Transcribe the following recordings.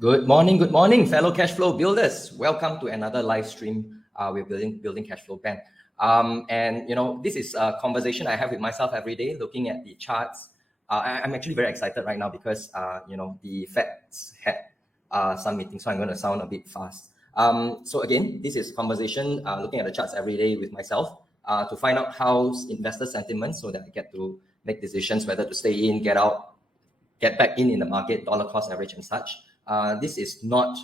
Good morning, fellow Cashflow builders. Welcome to another live stream. We're building Cashflow Bank. This is a conversation I have with myself every day, looking at the charts. I'm actually very excited right now because the Fed's had some meetings, so I'm going to sound a bit fast. So again, this is conversation looking at the charts every day with myself to find out how's investor sentiment, so that I get to make decisions whether to stay in, get out, get back in the market, dollar cost average and such. This is not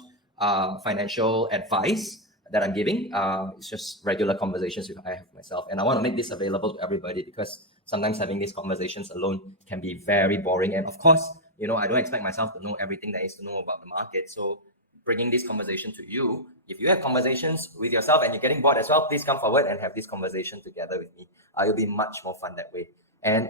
financial advice that I'm giving. It's just regular conversations I have with myself. And I want to make this available to everybody because sometimes having these conversations alone can be very boring. And of course, I don't expect myself to know everything there is to know about the market. So bringing this conversation to you, if you have conversations with yourself and you're getting bored as well, please come forward and have this conversation together with me. It'll be much more fun that way. And,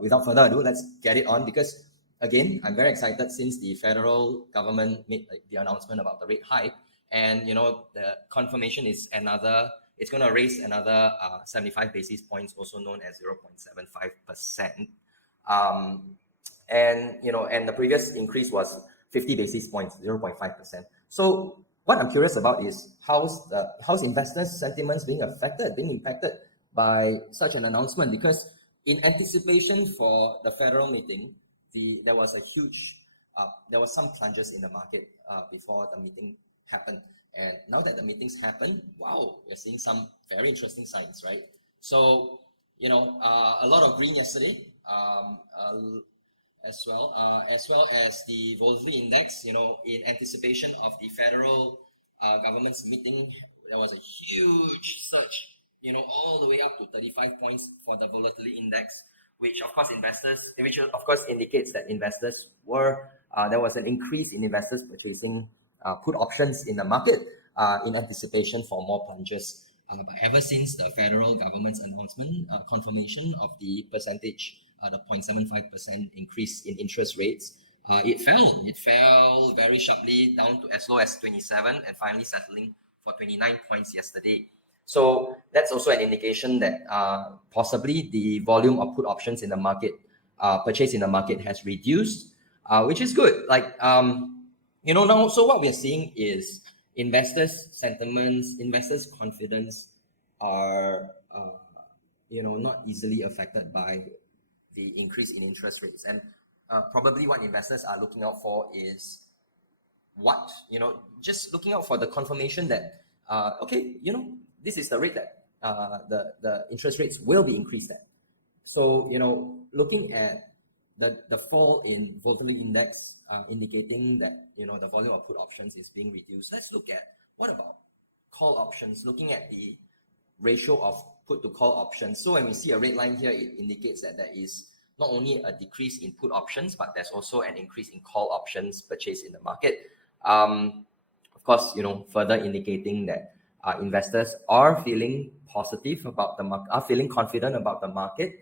without further ado, let's get it on because again, I'm very excited since the federal government made the announcement about the rate hike, and the confirmation is it's going to raise another 75 basis points, also known as 0.75%. And the previous increase was 50 basis points, 0.5%. So what I'm curious about is how's investors' sentiments being impacted by such an announcement, because in anticipation for the federal meeting, there was some plunges in the market before the meeting happened. And now that the meetings happened, wow, we're seeing some very interesting signs, right? So, a lot of green yesterday, as well as the volatility index, in anticipation of the federal government's meeting, there was a huge surge, all the way up to 35 points for the volatility index, which of course indicates that investors there was an increase in investors purchasing put options in the market in anticipation for more plunges. But ever since the federal government's announcement, confirmation of the percentage, the 0.75% increase in interest rates, it fell very sharply down to as low as 27 and finally settling for 29 points yesterday. So that's also an indication that possibly the volume of put options in the market, purchase in the market, has reduced, which is good. Now, so what we're seeing is investors' sentiments, investors' confidence are, not easily affected by the increase in interest rates. And probably what investors are looking out for is just looking out for the confirmation that, this is the rate that the interest rates will be increased at. So, looking at the fall in volatility index, indicating that, the volume of put options is being reduced. Let's look at what about call options, looking at the ratio of put to call options. So when we see a red line here, it indicates that there is not only a decrease in put options, but there's also an increase in call options purchased in the market. Of course, further indicating that investors are feeling positive about the market, are feeling confident about the market,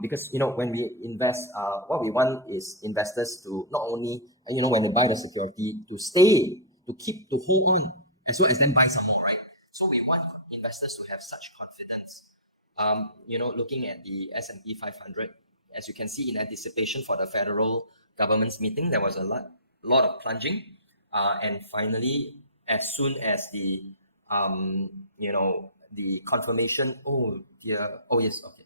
because when we invest, what we want is investors to not only when they buy the security, to stay, to hold on, as well as then buy some more, right? So we want investors to have such confidence. Looking at the S&P 500, as you can see, in anticipation for the federal government's meeting, there was a lot of plunging, and finally, as soon as the confirmation. Oh dear. Oh yes. Okay.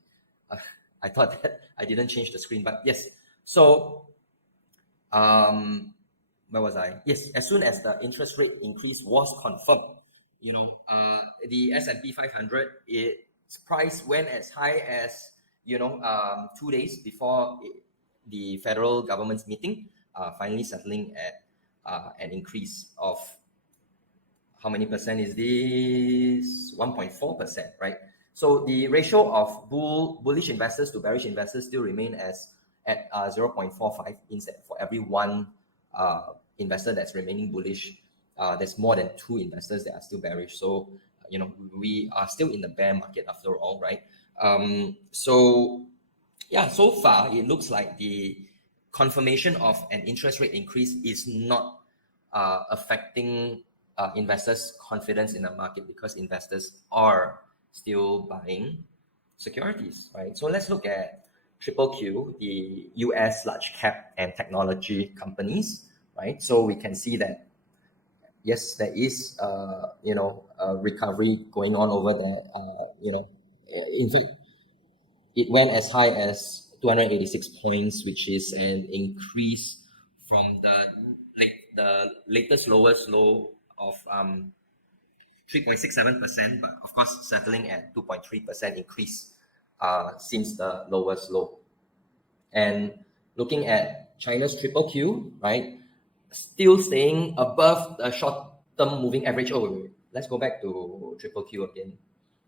I thought that I didn't change the screen, but yes. So, where was I? Yes. As soon as the interest rate increase was confirmed, the S&P 500, its price went as high as 2 days before the federal government's meeting, finally settling at an increase of. How many percent is this? 1.4%, right? So the ratio of bullish investors to bearish investors still remain at 0.45. Instead, for every one investor that's remaining bullish, there's more than 2 investors that are still bearish. So we are still in the bear market after all, right? So far it looks like the confirmation of an interest rate increase is not affecting investors' confidence in the market, because investors are still buying securities, right? So let's look at Triple Q, the US large cap and technology companies, right? So we can see that yes, there is a recovery going on over there. In fact, it went as high as 286 points, which is an increase from the latest lowest low of 3.67%, but of course settling at 2.3% increase since the lowest low. And looking at China's Triple Q, right, still staying above the short-term moving average. Oh, wait. Let's go back to Triple Q again.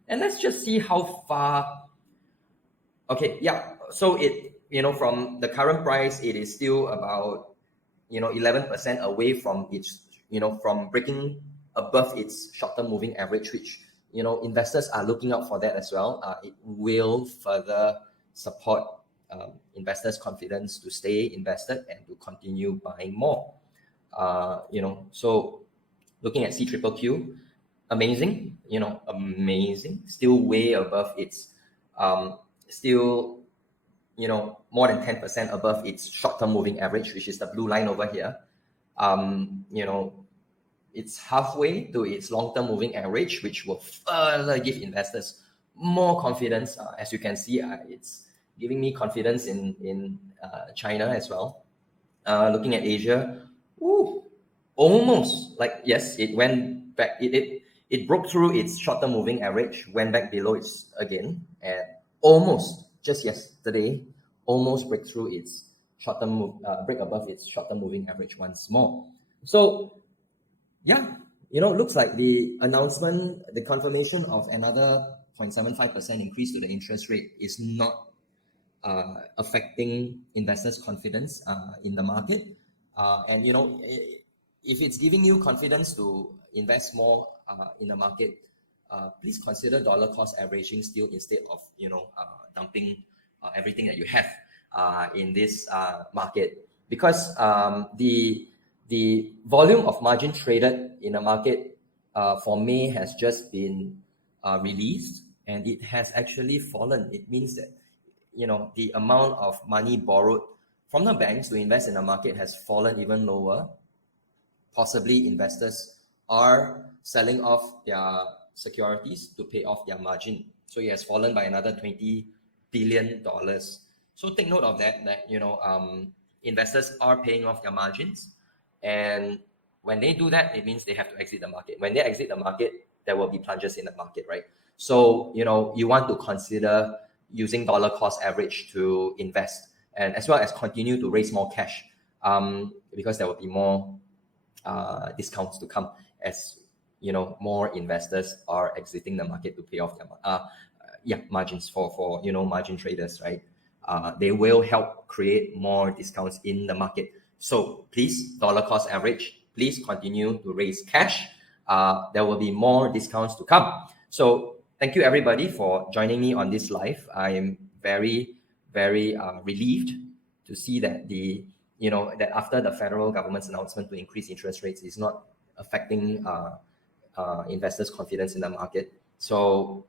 And let's just see how far. Okay, yeah. So from the current price, it is still about 11% away from its from breaking above its short-term moving average, which investors are looking out for that as well. It will further support investors' confidence to stay invested and to continue buying more. So looking at CQQQ, amazing, amazing, still way above its, still, more than 10% above its short-term moving average, which is the blue line over here. It's halfway to its long-term moving average, which will further give investors more confidence. As you can see, it's giving me confidence in China as well. Looking at Asia, almost like, yes, it went back. It broke through its short-term moving average, went back below its again, and almost just yesterday, almost break through its short-term break above its short-term moving average once more. So yeah, looks like the announcement, the confirmation of another 0.75% increase to the interest rate is not affecting investors' confidence in the market. And if it's giving you confidence to invest more in the market, please consider dollar cost averaging still instead of dumping everything that you have in this market, because the volume of margin traded in the market for May has just been released, and it has actually fallen. It means that the amount of money borrowed from the banks to invest in the market has fallen even lower. Possibly investors are selling off their securities to pay off their margin. So it has fallen by another $20 billion. So take note of that investors are paying off their margins. And when they do that, it means they have to exit the market. When they exit the market, there will be plunges in the market, right? So, you want to consider using dollar cost average to invest, and as well as continue to raise more cash, because there will be more discounts to come as more investors are exiting the market to pay off their margins for margin traders, right? They will help create more discounts in the market. So please, dollar cost average, please continue to raise cash. There will be more discounts to come. So thank you everybody for joining me on this live. I am very, very relieved to see that that after the federal government's announcement to increase interest rates is not affecting investors' confidence in the market. So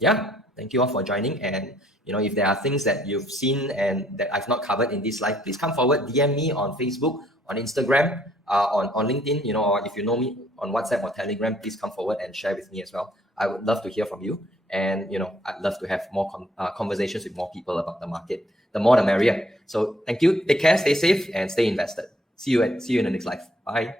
yeah, thank you all for joining. And if there are things that you've seen and that I've not covered in this live, please come forward, DM me on Facebook, on Instagram, on LinkedIn, or if you know me on WhatsApp or Telegram, please come forward and share with me as well. I would love to hear from you. And, I'd love to have more conversations with more people about the market. The more, the merrier. So thank you. Take care, stay safe, and stay invested. See you in the next live. Bye.